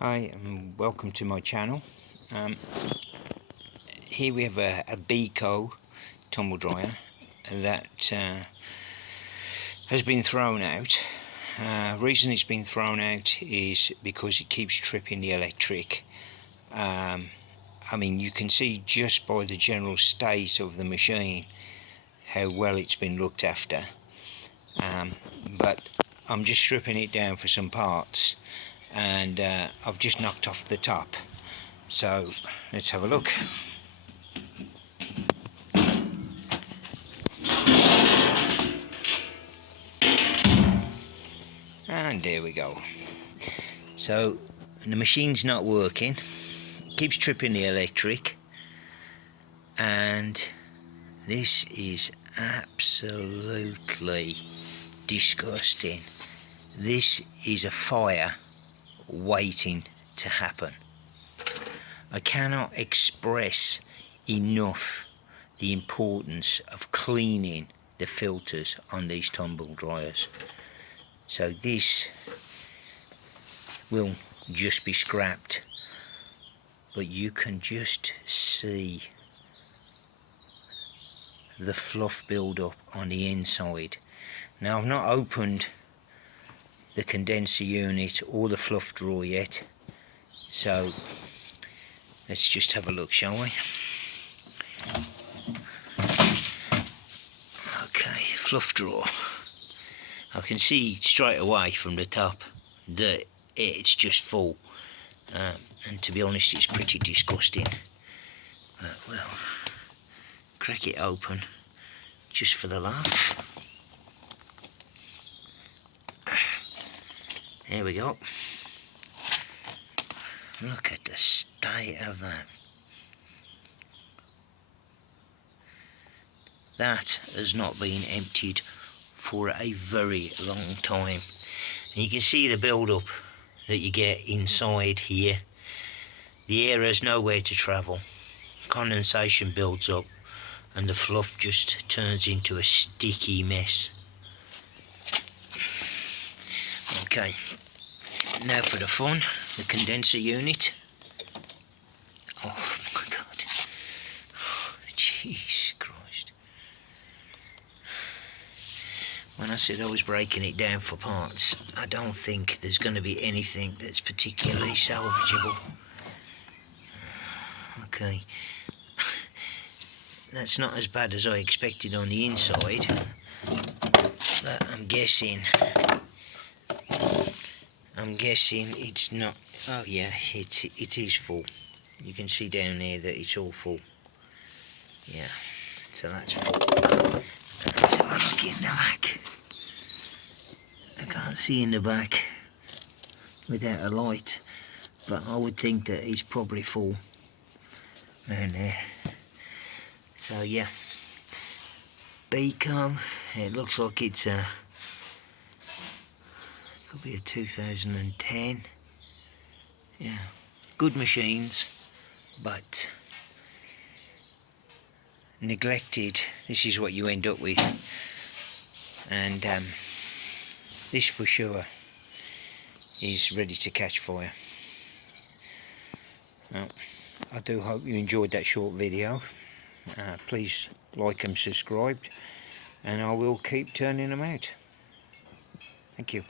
Hi and welcome to my channel. Here we have a Beko tumble dryer that has been thrown out. Reason it's been thrown out is because it keeps tripping the electric. I mean, you can see just by the general state of the machine how well it's been looked after, but I'm just stripping it down for some parts, and I've just knocked off the top. So let's have a look. And there we go. So the machine's not working, keeps tripping the electric, and this is absolutely disgusting. This is a fire waiting to happen. I cannot express enough the importance of cleaning the filters on these tumble dryers. So this will just be scrapped, but you can just see the fluff build up on the inside. Now, I've not opened the condenser unit or the fluff drawer yet, so let's just have a look, shall we? Okay, fluff drawer. I can see straight away from the top that it's just full, and to be honest, it's pretty disgusting. But well, crack it open just for the laugh. There we go. Look at the state of that. That has not been emptied for a very long time. And you can see the build-up that you get inside here. The air has nowhere to travel. Condensation builds up and the fluff just turns into a sticky mess. Okay, now for the fun, the condenser unit. Oh my god, jeez Christ. When I said I was breaking it down for parts, I don't think there's going to be anything that's particularly salvageable. Okay, that's not as bad as I expected on the inside, but I'm guessing it's not. Oh yeah, it is full. You can see down there that it's all full. Yeah, so that's full. Let's have a look in the back. I can't see in the back without a light, but I would think that it's probably full down there. So yeah, Beko. It looks like it's a could be a 2010. Yeah, good machines, but neglected. This is what you end up with, and this for sure is ready to catch fire. Well, I do hope you enjoyed that short video. Please like and subscribe, and I will keep turning them out. Thank you.